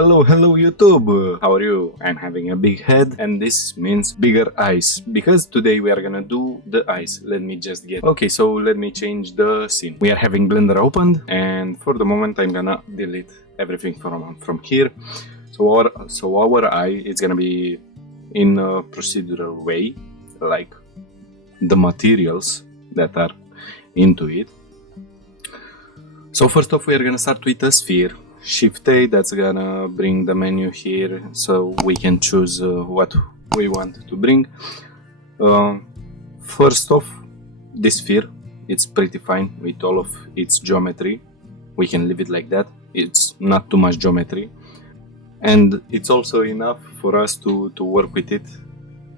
Hello YouTube! How are you? I'm having a big head and this means bigger eyes because today we are gonna do the eyes. Let me just get... Okay, so let me change the scene. We are having Blender opened and for the moment I'm gonna delete everything from here. So our eye is gonna be in a procedural way, like the materials that are into it. So first off we are gonna start with a sphere. Shift A, that's gonna bring the menu here so we can choose what we want to bring. First off, this sphere, it's pretty fine with all of its geometry. We can leave it like that. It's not too much geometry and it's also enough for us to work with it.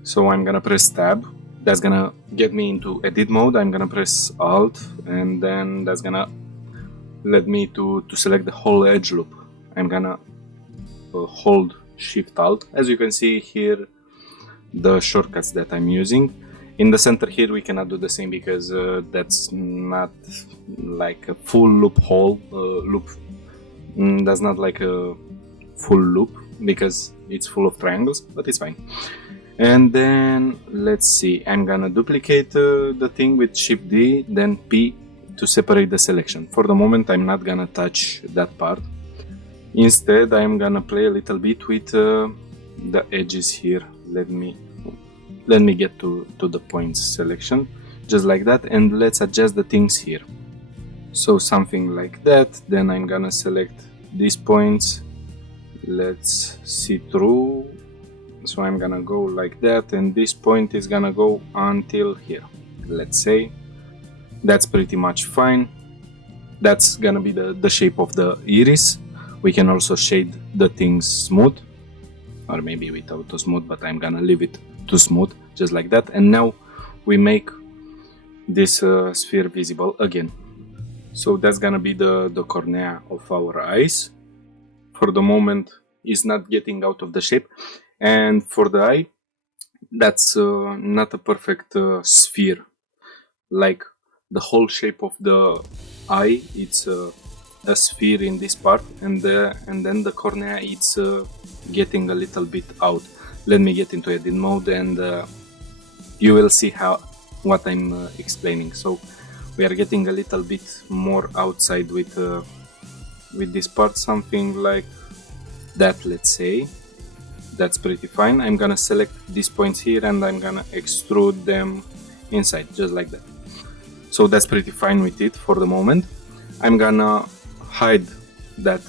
So I'm gonna press tab. That's gonna get me into edit mode. I'm gonna press alt and then that's gonna let me to select the whole edge loop. I'm gonna hold shift alt. As you can see here, the shortcuts that I'm using. In the center here we cannot do the same because that's not like a full loop loop. That's not like a full loop because it's full of triangles, but it's fine. And then let's see, I'm gonna duplicate the thing with shift D, then P to separate the selection. For the moment I'm not gonna touch that part. Instead I'm gonna play a little bit with the edges here. Let me get to the points selection, just like that, and let's adjust the things here. So something like that. Then I'm gonna select these points. Let's see through. So I'm gonna go like that, and this point is gonna go until here, let's say. That's pretty much fine. That's gonna be the shape of the iris. We can also shade the things smooth, or maybe without the smooth, but I'm gonna leave it to smooth, just like that. And now we make this sphere visible again. So that's gonna be the cornea of our eyes. For the moment, it's not getting out of the shape. And for the eye, that's not a perfect sphere. Like the whole shape of the eye, it's a sphere in this part, and then the cornea, it's getting a little bit out. Let me get into edit mode and you will see what I'm explaining. So we are getting a little bit more outside with this part, something like that, let's say. That's pretty fine. I'm gonna select these points here and I'm gonna extrude them inside, just like that. So that's pretty fine with it for the moment. I'm gonna hide that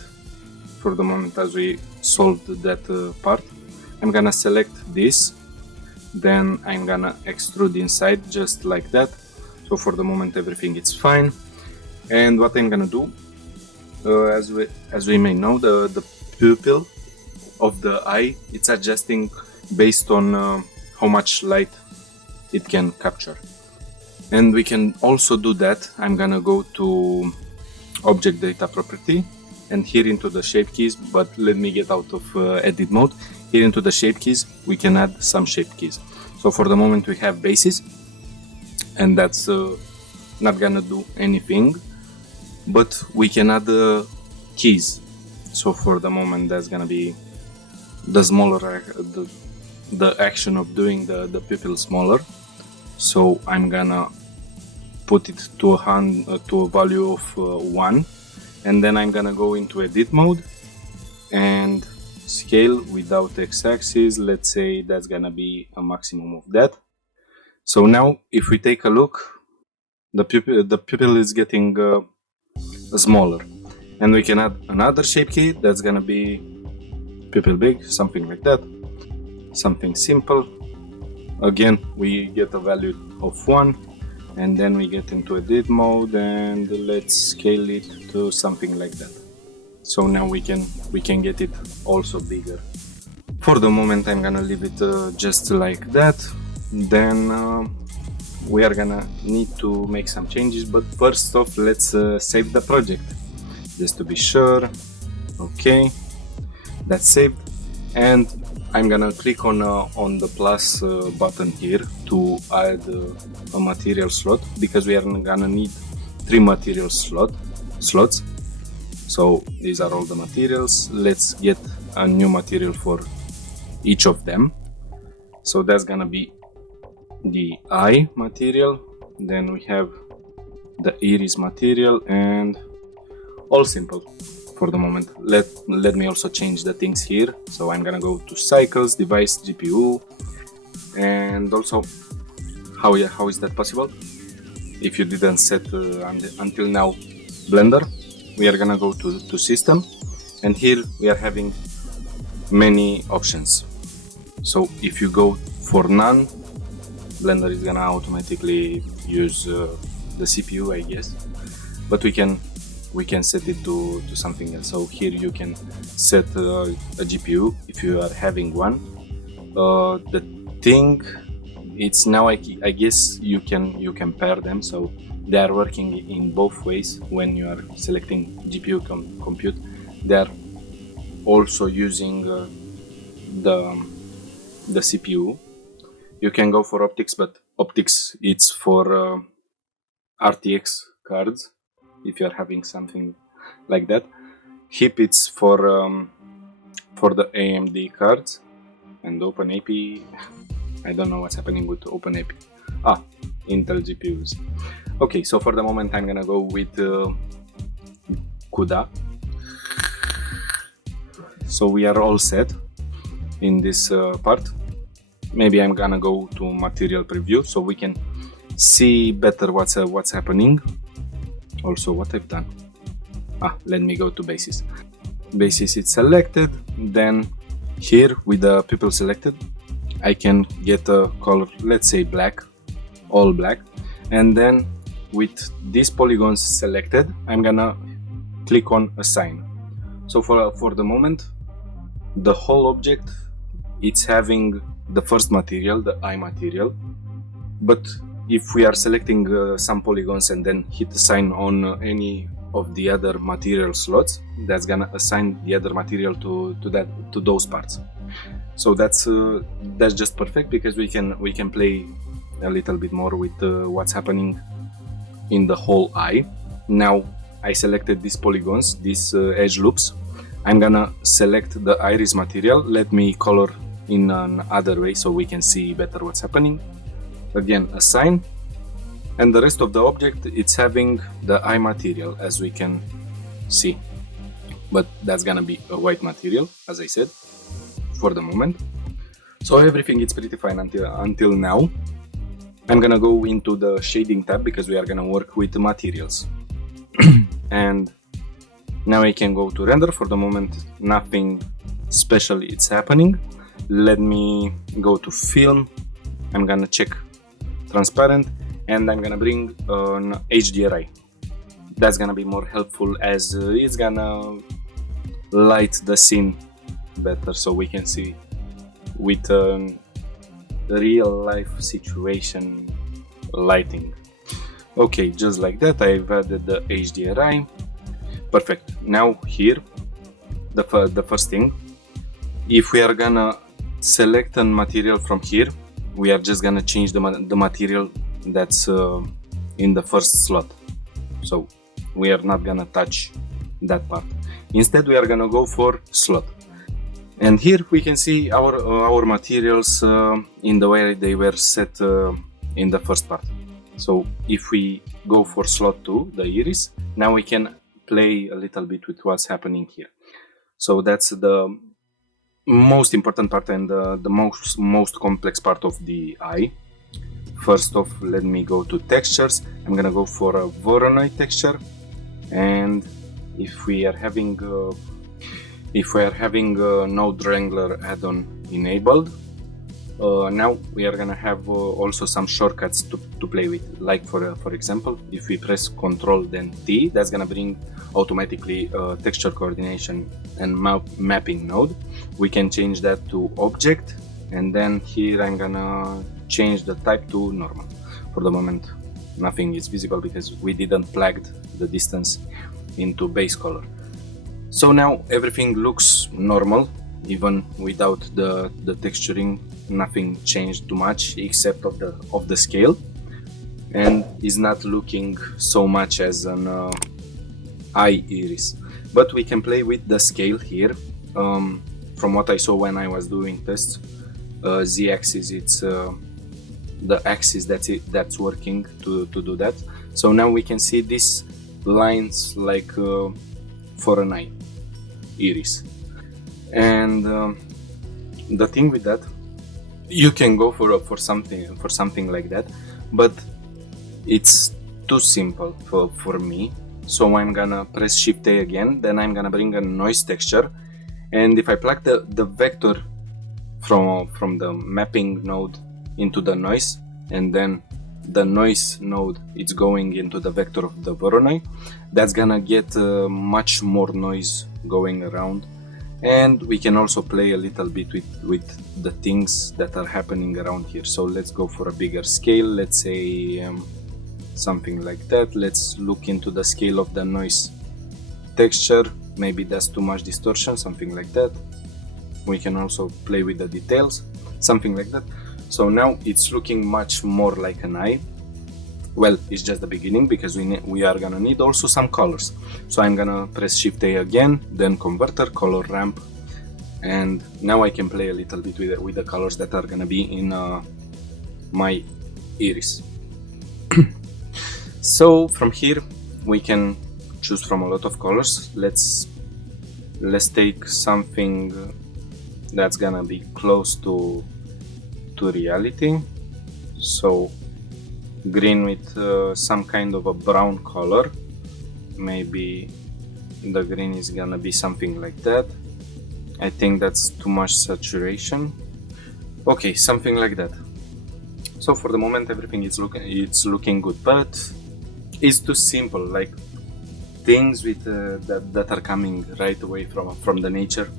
for the moment as we solved that part. I'm gonna select this, then I'm gonna extrude inside, just like that. So for the moment everything is fine. And what I'm gonna do, as we may know, the pupil of the eye, it's adjusting based on how much light it can capture. And we can also do that. I'm gonna go to object data property and here into the shape keys, but let me get out of edit mode. Here into the shape keys we can add some shape keys. So for the moment we have bases, and that's not gonna do anything, but we can add keys. So for the moment that's gonna be the smaller the action of doing the pupil smaller. So I'm gonna put it to a value of 1, and then I'm gonna go into edit mode and scale without x-axis. Let's say that's gonna be a maximum of that. So now if we take a look, the pupil is getting smaller, and we can add another shape key. That's gonna be pupil big, something like that, something simple. Again we get a value of 1, and then we get into edit mode and let's scale it to something like that. So now we can get it also bigger. For the moment I'm gonna leave it just like that. Then we are gonna need to make some changes, but first off let's save the project just to be sure. Okay, that's saved, and I'm gonna click on the plus button here to add a material slot, because we are gonna need 3 material slots. So these are all the materials. Let's get a new material for each of them. So that's gonna be the eye material, then we have the iris material, and all simple for the moment. Let me also change the things here. So I'm gonna go to cycles, device, GPU, and also how is that possible? If you didn't set until now Blender, we are gonna go to system, and here we are having many options. So if you go for none, Blender is gonna automatically use the CPU, I guess, but we can set it to something else. So here you can set a GPU if you are having one. The thing, it's now I guess you can pair them, so they are working in both ways. When you are selecting GPU compute, they are also using the CPU. You can go for optics, but optics it's for RTX cards if you are having something like that. HIP it's for the AMD cards, and OpenAP, I don't know what's happening with OpenAP. Intel GPUs. Okay, so for the moment I'm gonna go with CUDA. So we are all set in this part. Maybe I'm gonna go to material preview so we can see better what's happening. Also what I've done. Let me go to basis. Basis is selected. Then here with the pupil selected, I can get a color, let's say black, all black. And then with these polygons selected, I'm gonna click on assign. So for the moment, the whole object, it's having the first material, the eye material. But if we are selecting some polygons and then hit assign on any of the other material slots, that's gonna assign the other material to those parts. So that's just perfect, because we can play a little bit more with what's happening in the whole eye. Now I selected these polygons, these edge loops. I'm gonna select the iris material. Let me color in another way so we can see better what's happening. Again, assign, and the rest of the object, it's having the eye material, as we can see, but that's gonna be a white material, as I said, for the moment. So everything is pretty fine until now. I'm gonna go into the shading tab because we are gonna work with the materials. And now I can go to render. For the moment, nothing special is happening. Let me go to film. I'm gonna check transparent, and I'm gonna bring an HDRI. That's gonna be more helpful, as it's gonna light the scene better, so we can see with real life situation lighting. Okay, just like that, I've added the HDRI. Perfect. Now here, the first thing, if we are gonna select a material from here, we are just gonna change the material that's in the first slot. So we are not gonna touch that part. Instead, we are gonna go for slot. And here we can see our materials in the way they were set in the first part. So if we go for slot 2, the iris, now we can play a little bit with what's happening here. So that's the most important part and the most complex part of the eye. First off, let me go to textures. I'm gonna go for a Voronoi texture, and if we are having Node Wrangler add-on enabled, now we are gonna have also some shortcuts to play with. Like for example, if we press Ctrl then T, that's gonna bring automatically texture coordination and mapping node. We can change that to object, and then here I'm gonna change the type to normal. For the moment, nothing is visible because we didn't plug the distance into base color. So now everything looks normal, even without the texturing. Nothing changed too much except of the scale, and is not looking so much as an eye iris. but we can play with the scale here. From what I saw when I was doing tests, z-axis, it's the axis that's working to do that. So now we can see these lines like for an eye, iris. And the thing with that, you can go for something like that, but it's too simple for me. So I'm gonna press Shift A again, then I'm gonna bring a noise texture, and if I plug the vector from the mapping node into the noise, and then the noise node it's going into the vector of the Voronoi, that's gonna get much more noise going around. And we can also play a little bit with the things that are happening around here. So let's go for a bigger scale, let's say something like that. Let's look into the scale of the noise texture. Maybe that's too much distortion, something like that. We can also play with the details, something like that. So now it's looking much more like an eye. Well, it's just the beginning, because we are gonna need also some colors. So I'm gonna press Shift A again, then converter, color ramp, and now I can play a little bit with the colors that are gonna be in my iris. So from here we can choose from a lot of colors. Let's take something that's gonna be close to reality. So green with some kind of a brown color. Maybe the green is gonna be something like that. I think that's too much saturation. Okay, something like that. So for the moment everything is looking good, but it's too simple. Like things with that are coming right away from the nature,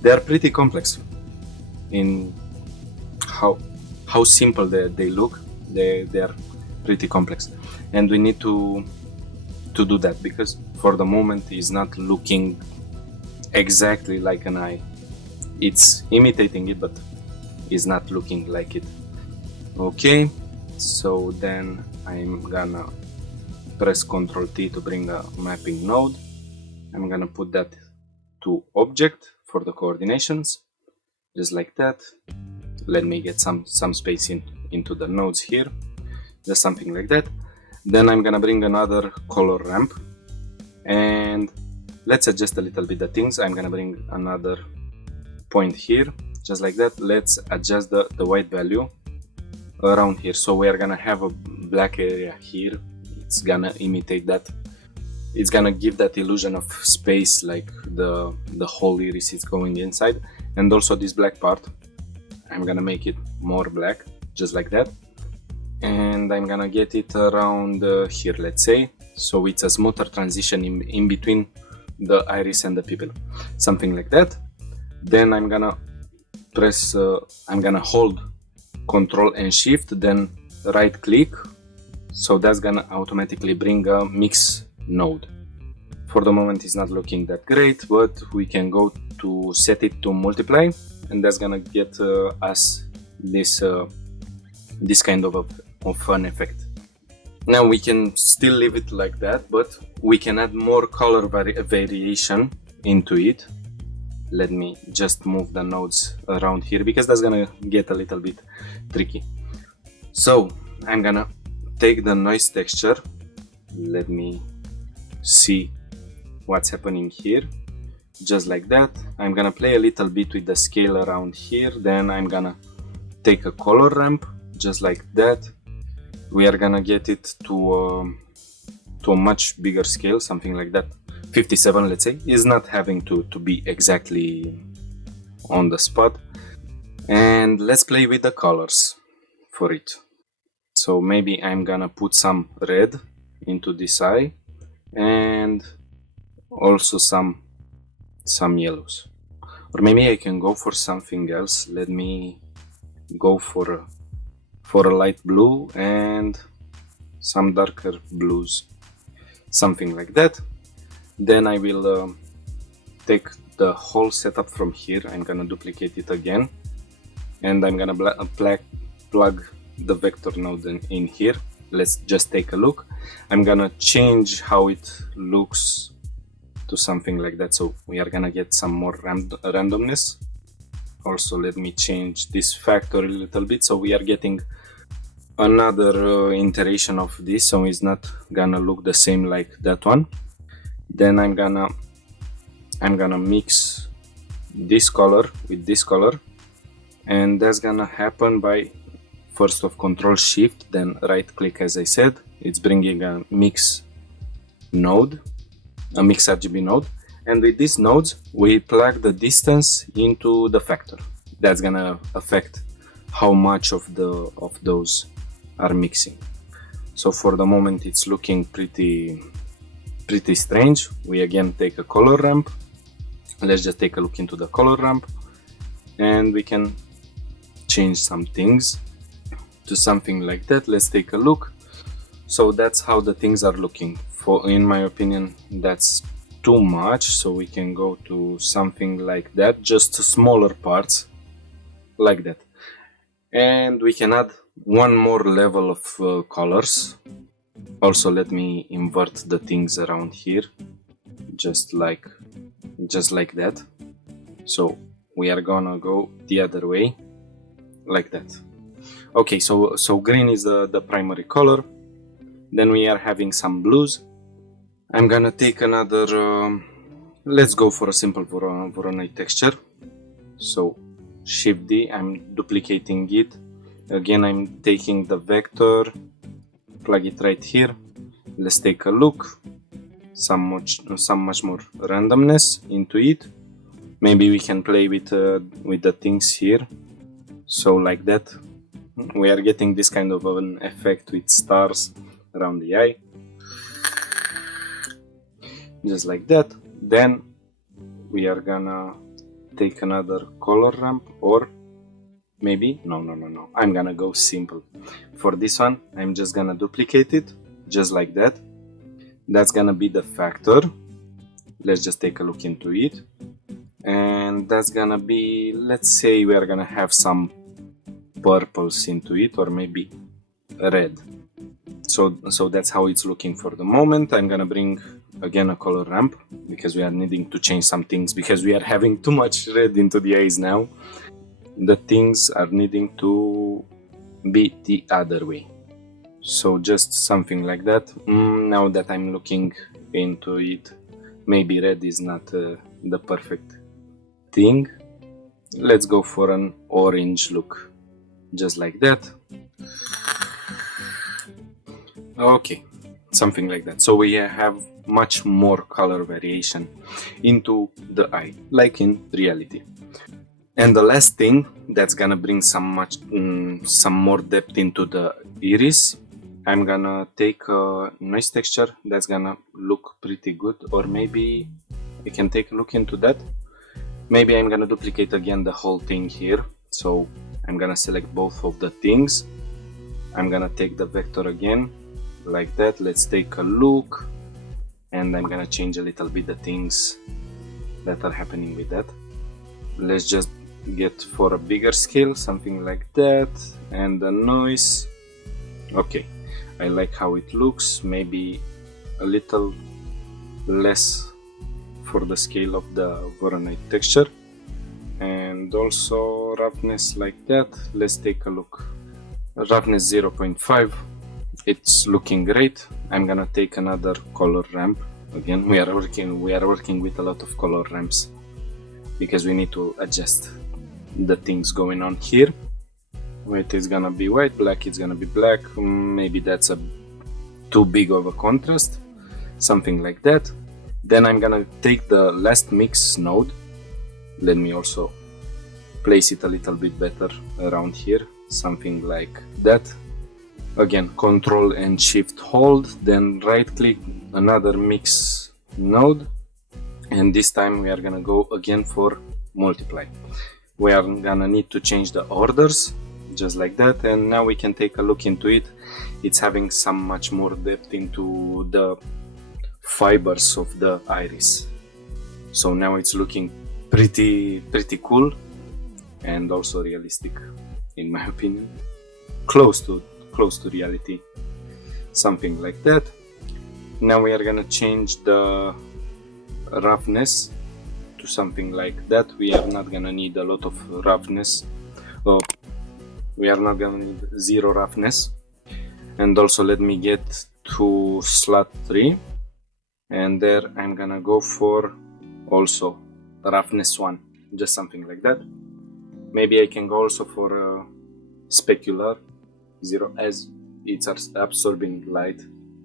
they are pretty complex in how simple they look. They are pretty complex, and we need to do that, because for the moment it's not looking exactly like an eye. It's imitating it, but it's not looking like it. Okay, so then I'm gonna press Ctrl T to bring a mapping node. I'm gonna put that to object for the coordinations, just like that. Let me get some space into the nodes here, just something like that. Then I'm gonna bring another color ramp, and let's adjust a little bit the things. I'm gonna bring another point here, just like that. Let's adjust the white value around here. So we are gonna have a black area here. It's gonna imitate that. It's gonna give that illusion of space, like the whole iris is going inside. And also this black part, I'm gonna make it more black, just like that. And I'm gonna get it around here, let's say. So it's a smoother transition in between the iris and the pupil, something like that. Then I'm gonna press, I'm gonna hold Control and Shift, then right click. So that's gonna automatically bring a mix node. For the moment it's not looking that great, but we can go to set it to multiply, and that's gonna get us this kind of an effect. Now we can still leave it like that, but we can add more color variation into it. Let me just move the nodes around here, because that's gonna get a little bit tricky. So I'm gonna take the noise texture. Let me see what's happening here, just like that. I'm gonna play a little bit with the scale around here. Then I'm gonna take a color ramp, just like that. We are gonna get it to a much bigger scale, something like that. 57, let's say. Is not having to be exactly on the spot. And let's play with the colors for it. So maybe I'm gonna put some red into this eye, and also some yellows. Or maybe I can go for something else. Let me go for a light blue and some darker blues, something like that. Then I will take the whole setup from here. I'm gonna duplicate it again, and I'm gonna plug the vector node in here. Let's just take a look. I'm gonna change how it looks to something like that, so we are gonna get some more randomness. Also, let me change this factor a little bit, so we are getting another iteration of this, so it's not gonna look the same like that one. Then I'm gonna mix this color with this color, and that's gonna happen by first of Control Shift, then right click. As I said, it's bringing a mix node, a mix RGB node, and with these nodes we plug the distance into the factor. That's gonna affect how much of those are mixing. So for the moment it's looking pretty strange. We again take a color ramp. Let's just take a look into the color ramp, and we can change some things to something like that. Let's take a look. So that's how the things are looking. In my opinion, that's too much, so we can go to something like that, just smaller parts like that. And we can add one more level of colors. Also, let me invert the things around here, just like that. So we are gonna go the other way, like that. Okay, so green is the primary color. Then we are having some blues. I'm gonna take another, let's go for a simple Voronoi texture. So Shift D, I'm duplicating it. Again, I'm taking the vector, plug it right here. Let's take a look. Some much more randomness into it. Maybe we can play with the things here. So like that, we are getting this kind of an effect with stars around the eye. Just like that. Then we are gonna take another color ramp, or maybe no, I'm gonna go simple. For this one, I'm just gonna duplicate it, just like that. That's gonna be the factor. Let's just take a look into it. And that's gonna be, let's say we are gonna have some purples into it, or maybe red. So that's how it's looking for the moment. I'm gonna bring again a color ramp, because we are needing to change some things, because we are having too much red into the eyes now. The things are needing to be the other way. So just something like that. Now that I'm looking into it, maybe red is not the perfect thing. Let's go for an orange look, just like that. Okay, something like that. So we have much more color variation into the eye, like in reality. And the last thing that's gonna bring some more depth into the iris, I'm gonna take a noise texture that's gonna look pretty good, or maybe we can take a look into that. Maybe I'm gonna duplicate again the whole thing here. So I'm gonna select both of the things. I'm gonna take the vector again, like that. Let's take a look, and I'm gonna change a little bit the things that are happening with that. Let's just get for a bigger scale, something like that. And the noise, okay, I like how it looks. Maybe a little less for the scale of the Voronoi texture, and also roughness like that. Let's take a look. Roughness 0.5. It's looking great. I'm gonna take another color ramp. Again, we are working with a lot of color ramps, because we need to adjust the things going on here. White is gonna be white, black is gonna be black. Maybe that's too big of a contrast, something like that. Then I'm gonna take the last mix node. Let me also place it a little bit better around here, something like that. Again, Control and Shift hold, then right click, another mix node, and this time we are gonna go again for multiply. We are gonna need to change the orders, just like that, and now we can take a look into it. It's having some much more depth into the fibers of the iris. So now it's looking pretty cool, and also realistic, in my opinion. Close to reality, something like that. Now we are gonna change the roughness to something like that. We are not gonna need a lot of roughness. We are not gonna need zero roughness. And also let me get to slot 3, and there I'm gonna go for also roughness 1, just something like that. Maybe I can go also for specular 0, as it's absorbing light.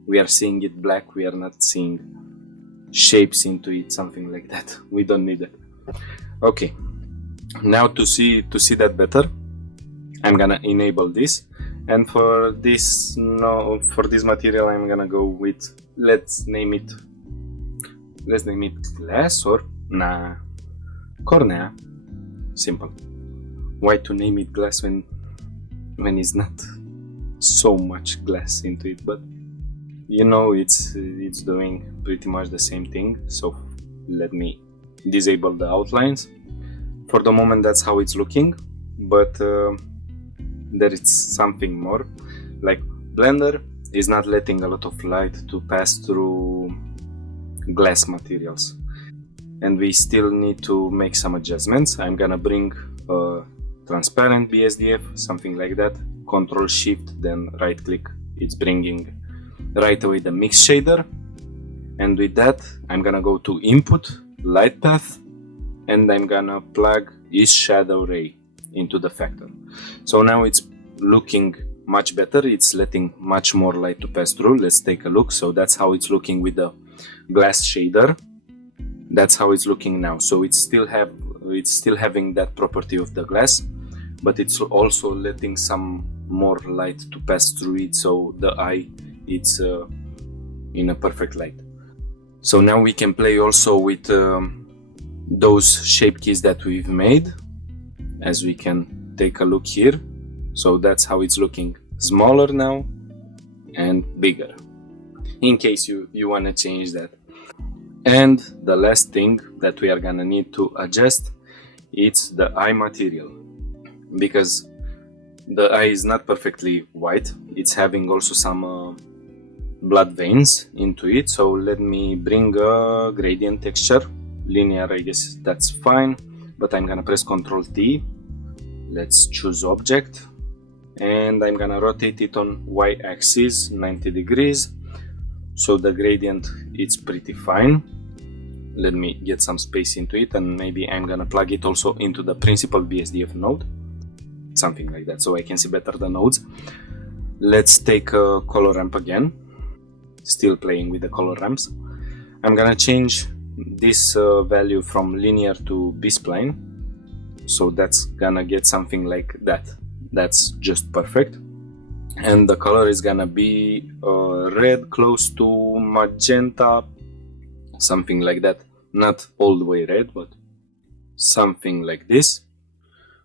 We are seeing it black, we are not seeing shapes into it, something like that. We don't need it. Okay, now to see that better, I'm gonna enable this, and for this material I'm gonna go with, let's name it glass, or cornea. Simple. Why to name it glass when it's not so much glass into it? But you know, it's doing pretty much the same thing. So let me disable the outlines. For the moment that's how it's looking, but there is something more. Like Blender is not letting a lot of light to pass through glass materials, and we still need to make some adjustments. I'm gonna bring a transparent BSDF, something like that. Control Shift, then right click. It's bringing right away the mix shader, and with that I'm gonna go to input, light path, and I'm gonna plug is shadow ray into the factor. So now it's looking much better, it's letting much more light to pass through. Let's take a look. So that's how it's looking with the glass shader. That's how it's looking now. So it's still having that property of the glass, but it's also letting some more light to pass through it, so the eye it's in a perfect light. So now we can play also with those shape keys that we've made, as we can take a look here. So that's how it's looking, smaller now and bigger, in case you want to change that. And the last thing that we are gonna need to adjust, it's the eye material, because the eye is not perfectly white, it's having also some blood veins into it. So let me bring a gradient texture, linear, I guess that's fine, but I'm gonna press Ctrl T. Let's choose object, and I'm gonna rotate it on y-axis 90 degrees. So the gradient is pretty fine. Let me get some space into it, and maybe I'm gonna plug it also into the principal BSDF node, something like that, so I can see better the nodes. Let's take a color ramp again, still playing with the color ramps. I'm gonna change this value from linear to B-spline, so that's gonna get something like that. That's just perfect. And the color is gonna be red close to magenta, something like that. Not all the way red, but something like this.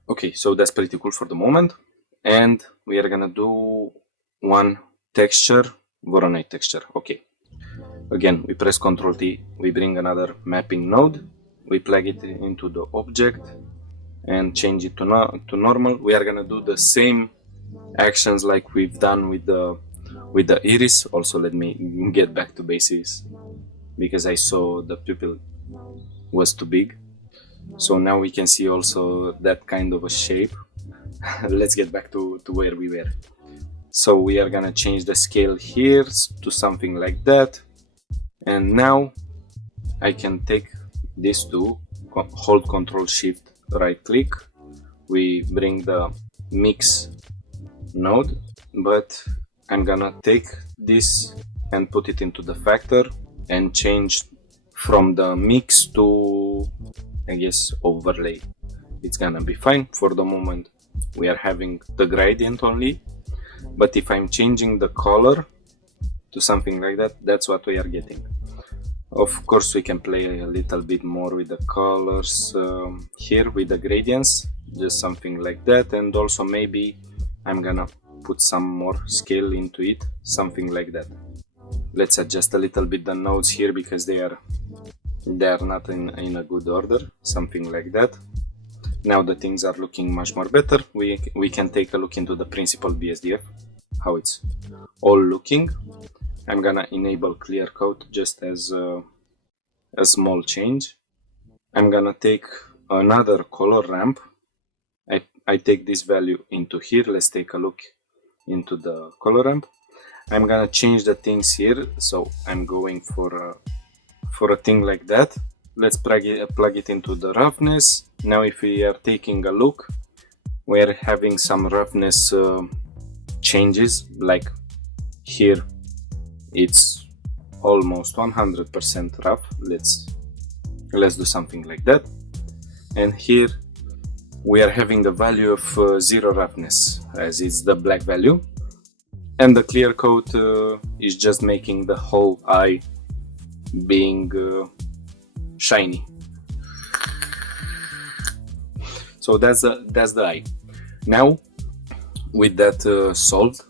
Okay, so that's pretty cool for the moment. And we are gonna do one texture, Voronoi texture. Okay, again we press Ctrl T, we bring another mapping node, we plug it into the object and change it to normal. We are gonna do the same actions like we've done with the iris. Also, let me get back to basics, because I saw the pupil was too big. So now we can see also that kind of a shape. Let's get back to where we were. So we are gonna change the scale here to something like that. And now I can take these two, hold Ctrl Shift, right click. We bring the mix node, but I'm gonna take this and put it into the factor and change from the mix to, I guess, overlay. It's gonna be fine. For the moment we are having the gradient only, but if I'm changing the color to something like that, that's what we are getting. Of course we can play a little bit more with the colors here with the gradients, just something like that. And also maybe I'm gonna put some more scale into it, something like that. Let's adjust a little bit the nodes here, because they are not in a good order, something like that. Now the things are looking much more better. We can take a look into the principal BSDF, how it's all looking. I'm gonna enable clear coat just as a small change. I'm gonna take another color ramp. I take this value into here. Let's take a look into the color ramp. I'm gonna change the things here, so I'm going for a thing like that. Let's plug it into the roughness. Now if we are taking a look, we're having some roughness changes, like here it's almost 100% rough. Let's do something like that. And here we are having the value of zero roughness, as it's the black value, and the clear coat is just making the whole eye being shiny. So that's the eye. Now with that solved,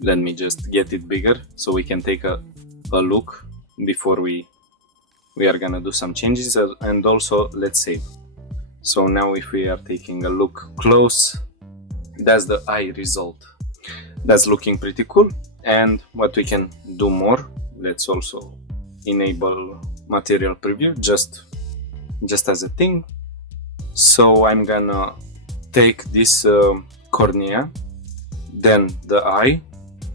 let me just get it bigger so we can take a look before we are gonna do some changes, and also let's save. So now if we are taking a look close, that's the eye result. That's looking pretty cool. And what we can do more, let's also enable material preview just as a thing. So I'm gonna take this cornea, then the eye,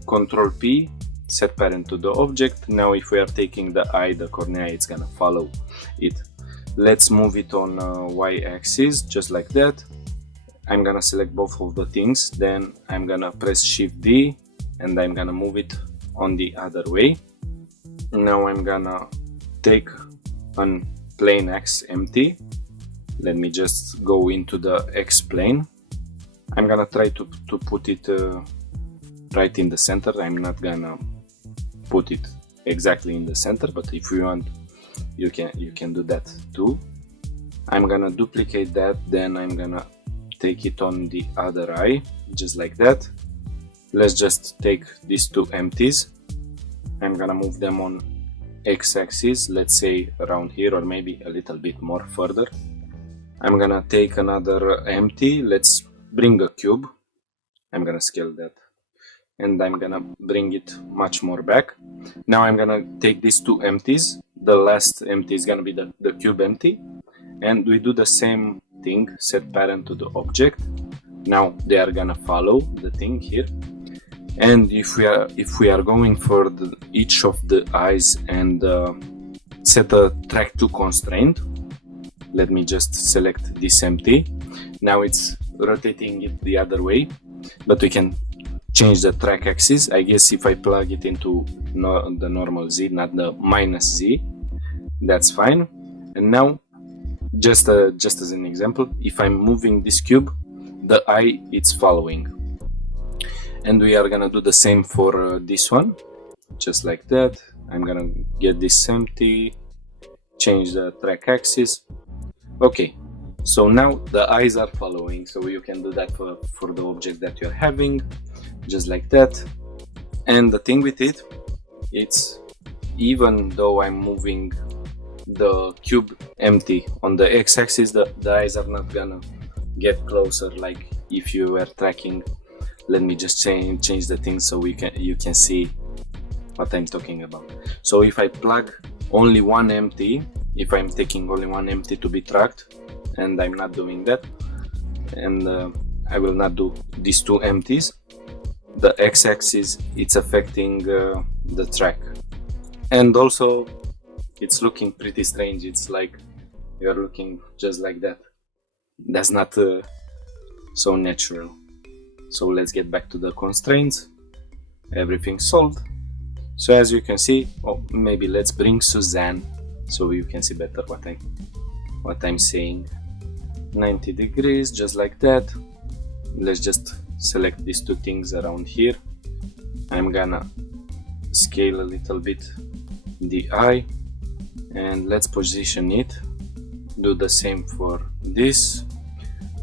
Control P, set parent to the object. Now if we are taking the eye, the cornea, it's gonna follow it. Let's move it on y-axis, just like that. I'm gonna select both of the things, then I'm gonna press Shift D and I'm gonna move it on the other way. Now I'm gonna take an plane X empty. Let me just go into the X plane. I'm gonna try to put it right in the center. I'm not gonna put it exactly in the center, but if you want, you can do that too. I'm gonna duplicate that, then I'm gonna take it on the other eye, just like that. Let's just take these two empties. I'm gonna move them on x-axis, let's say around here, or maybe a little bit more further. I'm gonna take another empty. Let's bring a cube. I'm gonna scale that, and I'm gonna bring it much more back. Now I'm gonna take these two empties. The last empty is gonna be the cube empty, and we do the same thing, set parent to the object. Now they are gonna follow the thing here. And if we are going for each of the eyes and set a track to constraint, let me just select this empty. Now it's rotating it the other way, but we can change the track axis. I guess if I plug it into the normal Z, not the minus Z, that's fine. And now just as an example, if I'm moving this cube, the eye it's following. And we are gonna do the same for this one, just like that. I'm gonna get this empty, change the track axis. Okay, so now the eyes are following, so you can do that for the object that you're having, just like that. And the thing with it, it's even though I'm moving the cube empty on the x-axis, the eyes are not gonna get closer like if you were tracking. Let me just change the thing so you can see what I'm talking about. So if I plug only one empty, if I'm taking only one empty to be tracked, and I'm not doing that, and I will not do these two empties, the x-axis it's affecting the track. And also it's looking pretty strange. It's like you're looking just like that. That's not so natural. So let's get back to the constraints. Everything solved. So as you can see, maybe let's bring Suzanne so you can see better what I'm saying. 90 degrees, just like that. Let's just select these two things around here. I'm gonna scale a little bit the eye, and let's position it. Do the same for this.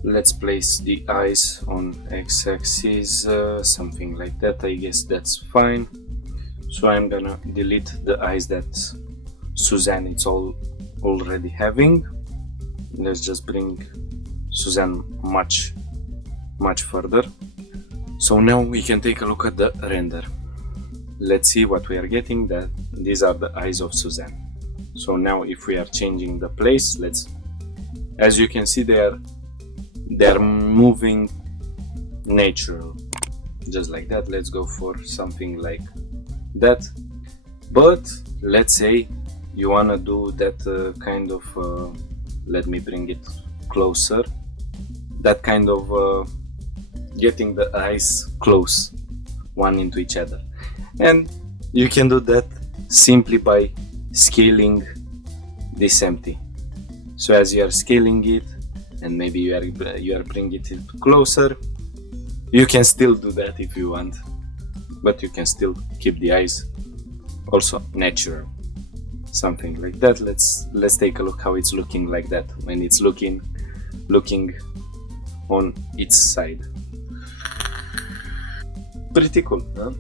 Let's place the eyes on x-axis, something like that. I guess that's fine. So I'm gonna delete the eyes that Suzanne it's already having. Let's just bring Suzanne much further. So now we can take a look at the render. Let's see what we are getting. That these are the eyes of Suzanne. So now if we are changing the place, as you can see, they're moving natural, just like that. Let's go for something like that. But let's say you wanna do that kind of let me bring it closer, that kind of getting the eyes close one into each other, and you can do that simply by scaling this empty. So as you are scaling it, and maybe you are bringing it closer, you can still do that if you want, but you can still keep the eyes also natural, something like that. Let's take a look how it's looking like that when it's looking on its side. Pretty cool, huh?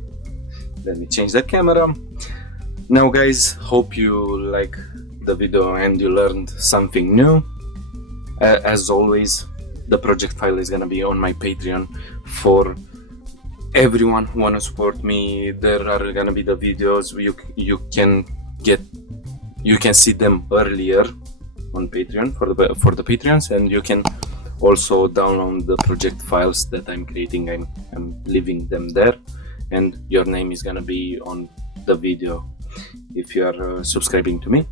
Let me change the camera. Now guys, hope you like the video and you learned something new. As always, the project file is gonna be on my Patreon for everyone who wanna support me. There are gonna be the videos you can see them earlier on Patreon for the Patreons, and you can also download the project files that I'm creating. I'm leaving them there, and your name is gonna be on the video if you are subscribing to me.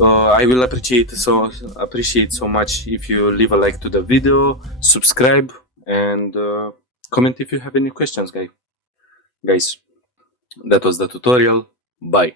I will appreciate so much if you leave a like to the video, subscribe, and comment if you have any questions, guys. That was the tutorial. Bye.